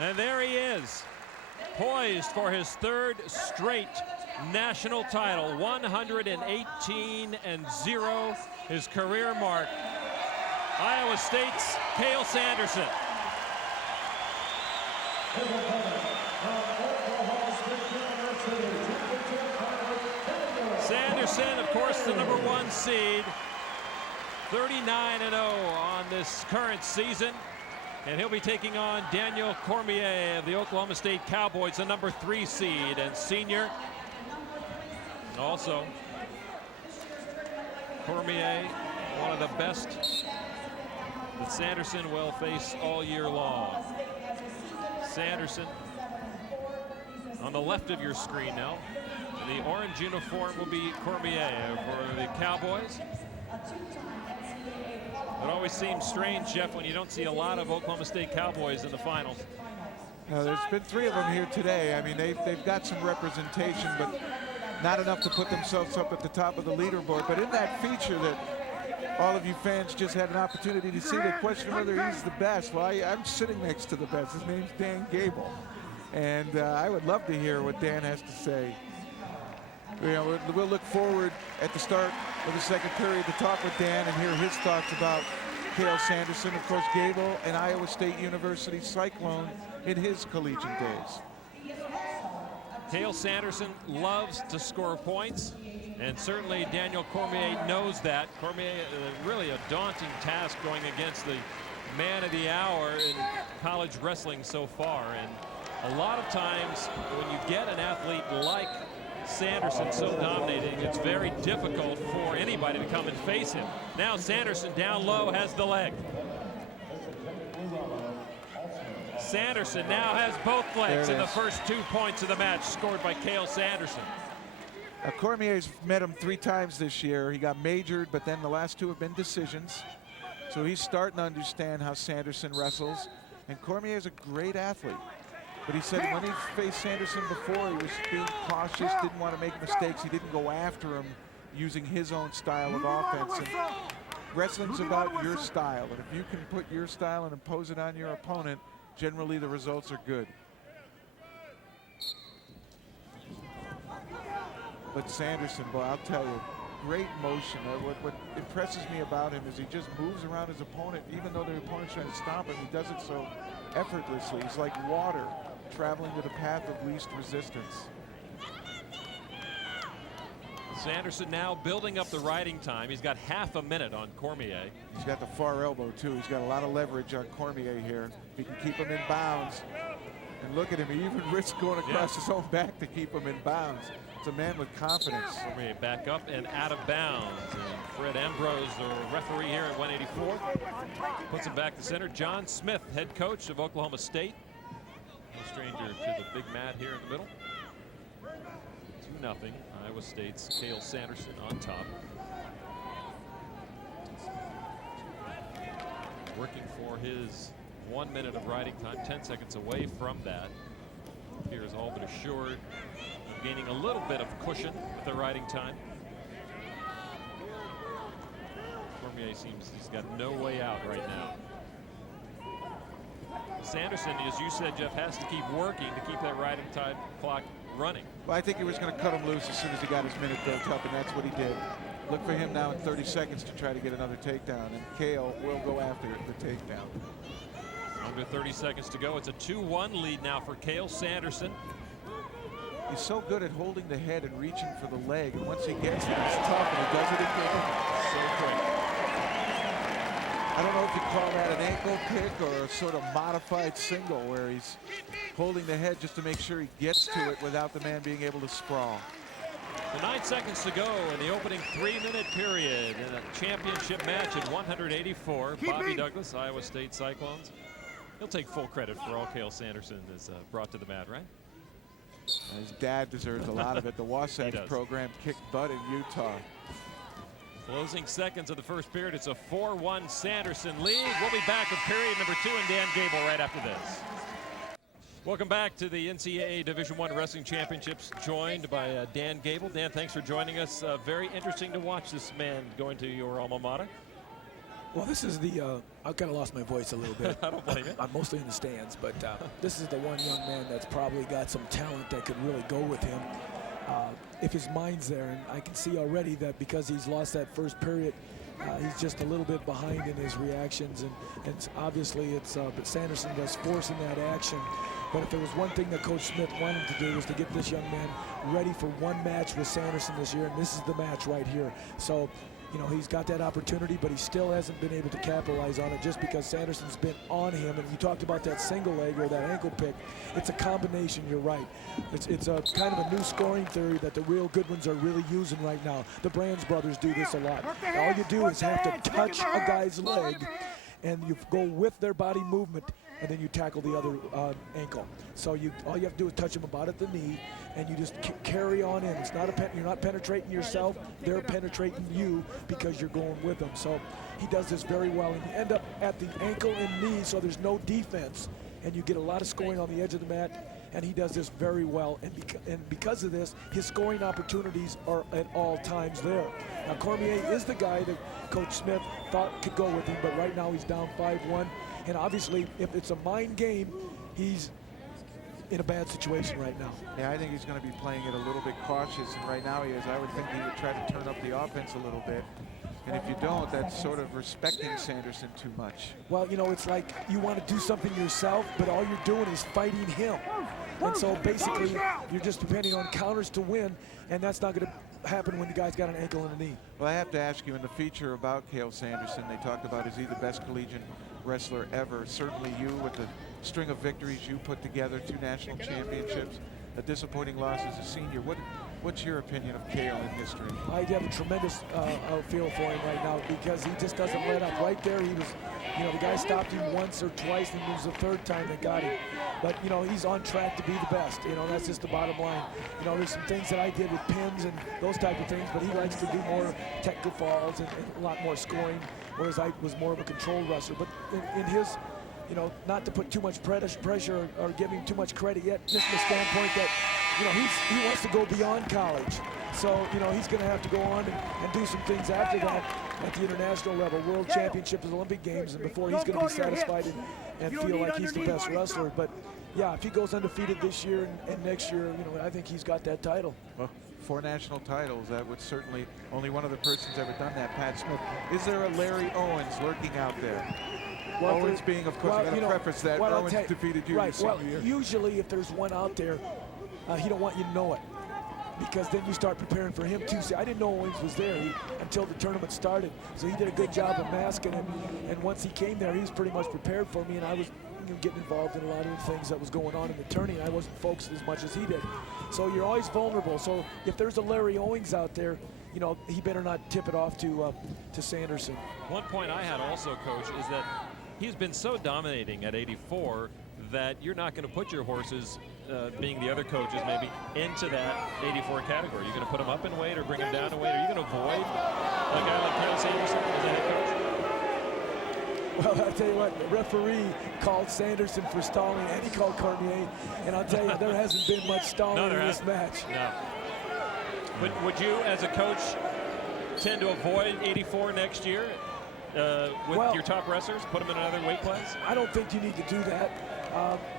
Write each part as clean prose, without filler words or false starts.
And there he is, poised for his third straight national title. 118-0, his career mark. Iowa State's Cael Sanderson. Sanderson, of course, the #1 seed. 39-0 on this current season. And he'll be taking on Daniel Cormier of the Oklahoma State Cowboys, the #3 seed and senior. And also, Cormier, one of the best that Sanderson will face all year long. Sanderson on the left of your screen now. The orange uniform will be Cormier for the Cowboys. It always seems strange, Jeff, when you don't see a lot of Oklahoma State Cowboys in the finals. Now, there's been 3 of them here today. I mean, they've got some representation, but not enough to put themselves up at the top of the leaderboard. But in that feature that all of you fans just had an opportunity to see, the question whether he's the best. Well, I'm sitting next to the best. His name's Dan Gable. And I would love to hear what Dan has to say. You know, we'll look forward at the start of the second period to talk with Dan and hear his thoughts about Cael Sanderson. Of course, Gable, an Iowa State University Cyclone in his collegiate days. Cael Sanderson loves to score points, and certainly Daniel Cormier knows that. Cormier, really a daunting task going against the man of the hour in college wrestling so far. And a lot of times when you get an athlete like Sanderson so dominating, it's very difficult for anybody to come and face him. Now Sanderson down low has the leg. Sanderson now has both legs in the first 2 points of the match scored by Cael Sanderson. Now, Cormier's met him 3 times this year. He got majored, but then the last 2 have been decisions. So he's starting to understand how Sanderson wrestles. And Cormier's a great athlete. But he said when he faced Sanderson before, he was being cautious, didn't want to make mistakes. He didn't go after him using his own style of offense. And wrestling's about your style. And if you can put your style and impose it on your opponent, generally the results are good. But Sanderson, boy, I'll tell you, great motion. What impresses me about him is he just moves around his opponent. Even though the opponent's trying to stop him, he does it so effortlessly. He's like water traveling to the path of least resistance. Sanderson now building up the riding time. He's got half a minute on Cormier. He's got the far elbow too. He's got a lot of leverage on Cormier here. He can keep him in bounds. And look at him, he even risks going across his own back to keep him in bounds. It's a man with confidence. Cormier back up and out of bounds. And Fred Ambrose, the referee here at 184, puts him back to center. John Smith, head coach of Oklahoma State. No stranger to the big mat here in the middle. 2-0. Iowa State's Cael Sanderson on top. Working for his 1 minute of riding time, 10 seconds away from that. Appears all but assured of gaining a little bit of cushion with the riding time. Cormier seems he's got no way out right now. Sanderson, as you said, Jeff, has to keep working to keep that riding time clock running. Well, I think he was going to cut him loose as soon as he got his minute built up, and that's what he did. Look for him now in 30 seconds to try to get another takedown, and Cael will go after the takedown. Under 30 seconds to go. It's a 2-1 lead now for Cael Sanderson. He's so good at holding the head and reaching for the leg, and once he gets it, he's tough, and he does it again. So quick. I don't know if you call that an ankle kick or a sort of modified single where he's holding the head just to make sure he gets to it without the man being able to sprawl. 9 seconds to go in the opening 3-minute period in a championship match at 184. Bobby Douglas, Iowa State Cyclones. He'll take full credit for all Cael Sanderson has brought to the mat, right? His dad deserves a lot of it. The Wasatch program kicked butt in Utah. Closing seconds of the first period. It's a 4-1 Sanderson lead. We'll be back with period number 2 and Dan Gable right after this. Welcome back to the NCAA Division I Wrestling Championships, joined by Dan Gable. Dan, thanks for joining us. Very interesting to watch this man going to your alma mater. Well, this is the, I kind of lost my voice a little bit. I don't blame you. I'm mostly in the stands, but this is the one young man that's probably got some talent that could really go with him if his mind's there. And I can see already that because he's lost that first period, he's just a little bit behind in his reactions. And obviously but Sanderson was forcing that action. But if there was one thing that Coach Smith wanted to do was to get this young man ready for one match with Sanderson this year, and this is the match right here. So, you know, he's got that opportunity, but he still hasn't been able to capitalize on it just because Sanderson's been on him. And you talked about that single leg or that ankle pick. It's a combination, you're right. It's a kind of a new scoring theory that the real good ones are really using right now. The Brands brothers do this a lot. All you do is have to touch a guy's leg, and you go with their body movement, and then you tackle the other ankle. So all you have to do is touch them about at the knee, and you just carry on in. It's not you're not penetrating yourself, they're penetrating you because you're going with them. So he does this very well, and you end up at the ankle and knee, so there's no defense, and you get a lot of scoring on the edge of the mat, and he does this very well. And because of this, his scoring opportunities are at all times there. Now, Cormier is the guy that Coach Smith thought could go with him, but right now he's down 5-1. And obviously, if it's a mind game, he's in a bad situation right now. Yeah, I think he's going to be playing it a little bit cautious, and right now he is. I would think he would try to turn up the offense a little bit. And if you don't, that's sort of respecting Sanderson too much. Well, you know, it's like you want to do something yourself, but all you're doing is fighting him. And so basically, you're just depending on counters to win, and that's not going to happen when the guy's got an ankle and a knee. Well, I have to ask you, in the feature about Cael Sanderson, they talked about, is he the best collegiate wrestler ever? Certainly you, with the string of victories you put together, 2 national championships, a disappointing loss as a senior. What's your opinion of Cael in history? I have a tremendous feel for him right now because he just doesn't let up. Right there, he was, you know, the guy stopped him once or twice, and it was the 3rd time they got him. But, you know, he's on track to be the best. You know, that's just the bottom line. You know, there's some things that I did with pins and those type of things, but he likes to do more technical falls and a lot more scoring, whereas I was more of a control wrestler. But in his, you know, not to put too much pressure or give him too much credit yet, just from the standpoint that, you know, he wants to go beyond college. So, you know, he's going to have to go on and do some things after that at the international level, World Championships, Olympic Games, and before he's going to be satisfied and feel like he's the best wrestler. But, yeah, if he goes undefeated this year and next year, you know, I think he's got that title. Well, 4 national titles, that would certainly, only one other person's ever done that, Pat Smith. Is there a Larry Owens lurking out there? Well, Owens being, of course, I'm going to preface that, Owens defeated you your senior year. Usually if there's one out there, he don't want you to know it, because then you start preparing for him too. See, I didn't know Owens was there until the tournament started, so he did a good job of masking him. And once he came there, he was pretty much prepared for me, and I was getting involved in a lot of the things that was going on in the tourney. I wasn't focused as much as he did. So you're always vulnerable. So if there's a Larry Owens out there, you know, he better not tip it off to Sanderson. One point I had also, Coach, is that he's been so dominating at 84 that you're not going to put your horses, being the other coaches maybe, into that 84 category. You're going to put them up in weight or bring them down in weight. Are you going to avoid a guy like Cael Sanderson as a head coach? Well, I'll tell you what, the referee called Sanderson for stalling, and he called Cormier, and I'll tell you, there hasn't been much stalling in this match. No. But would you, as a coach, tend to avoid 84 next year with your top wrestlers, put them in another weight class? I don't think you need to do that.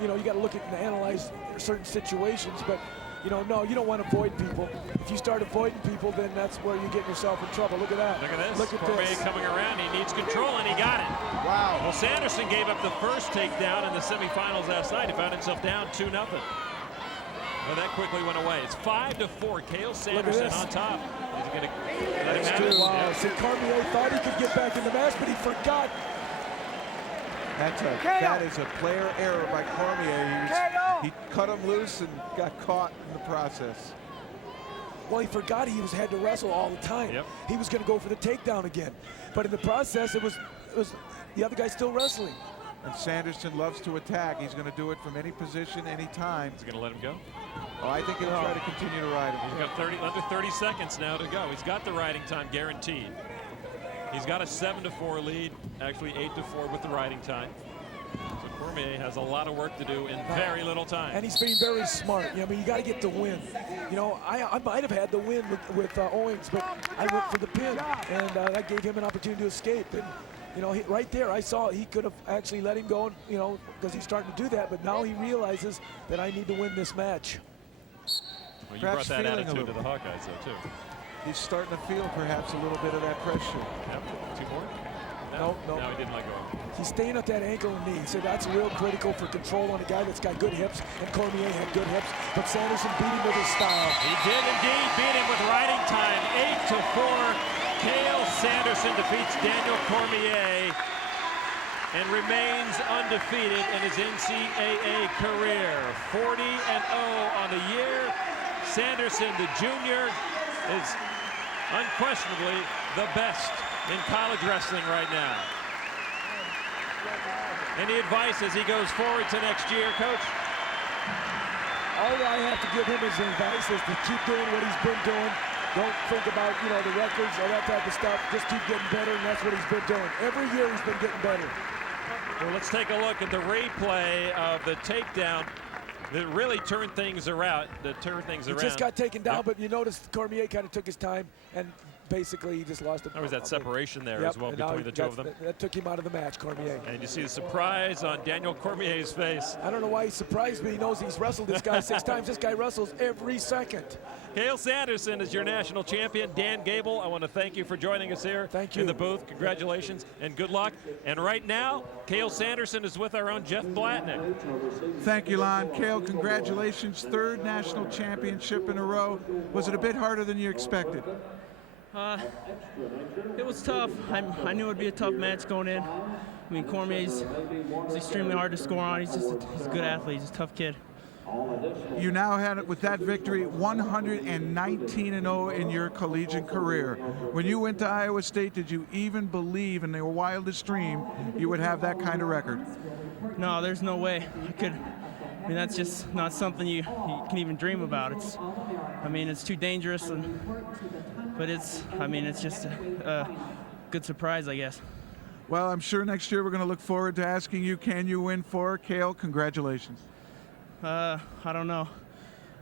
You know, you got to look at and analyze certain situations, but you know, no, you don't want to avoid people. If you start avoiding people, then that's where you're getting yourself in trouble. Look at that. Look at this. Look at Cormier this. Coming around. He needs control, and he got it. Wow. Well, Sanderson gave up the first takedown in the semifinals last night. He found himself down 2-0. Well, that quickly went away. It's 5-4. Cael Sanderson on top. He's going to let him have it. Wow. Yeah. See, Cormier thought he could get back in the match, but he forgot. That is a player error by Cormier. He cut him loose and got caught in the process. Well, he forgot he had to wrestle all the time. Yep. He was going to go for the takedown again. But in the process, it was the other guy still wrestling. And Sanderson loves to attack. He's going to do it from any position, any time. He's going to let him go. Oh, I think he'll try to continue to ride him. He's got under 30 seconds now to go. He's got the riding time guaranteed. He's got a 7-4 lead, actually 8-4 with the riding time. So Cormier has a lot of work to do in very little time. And he's being very smart. You know, I mean, you got to get the win. You know, I might have had the win with Owens, but I went for the pin, and that gave him an opportunity to escape. And You know, right there, I saw he could have actually let him go, you know, because he's starting to do that. But now he realizes that I need to win this match. Well, you brought that attitude to the Hawkeyes, though, too. He's starting to feel perhaps a little bit of that pressure. Yep. 2 more? No. No, he didn't let go. He's staying at that ankle and knee. So that's real critical for control on a guy that's got good hips, and Cormier had good hips. But Sanderson beat him with his style. He did indeed beat him with riding time, 8-4. Cael Sanderson defeats Daniel Cormier and remains undefeated in his NCAA career. 40-0 on the year. Sanderson, the junior, is unquestionably the best in college wrestling right now. Any advice as he goes forward to next year, Coach? All I have to give him as advice is to keep doing what he's been doing. Don't think about, you know, the records or that type of stuff. Just keep getting better, and that's what he's been doing. Every year he's been getting better. Well, let's take a look at the replay of the takedown that really turned things around. He just got taken down, but you notice Cormier kind of took his time, and basically he just lost it. There was that separation there as well between the two of them. That took him out of the match, Cormier. And you see the surprise on Daniel Cormier's face. I don't know why he's surprised, but he knows he's wrestled this guy 6 times. This guy wrestles every second. Cael Sanderson is your national champion. Dan Gable, I want to thank you for joining us here in the booth. Congratulations and good luck. And right now, Cael Sanderson is with our own Jeff Blatnick. Thank you, Lon. Cael, congratulations. 3rd national championship in a row. Was it a bit harder than you expected? It was tough. I knew it would be a tough match going in. I mean, Cormier's extremely hard to score on. He's a good athlete. He's a tough kid. You now had it with that victory, 119-0 in your collegiate career. When you went to Iowa State, did you even believe in your wildest dream you would have that kind of record? No, there's no way I could. I mean, that's just not something you can even dream about. It's too dangerous, but it's just a good surprise, I guess. Well, I'm sure next year we're going to look forward to asking you, can you win 4? Cael, congratulations. I don't know.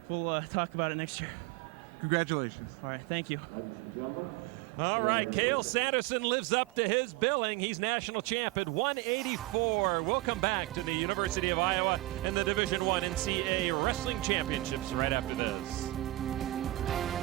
We'll talk about it next year. Congratulations. All right, thank you. All right, Cael Sanderson lives up to his billing. He's national champ at 184. We'll come back to the University of Iowa and the Division I NCAA Wrestling Championships right after this.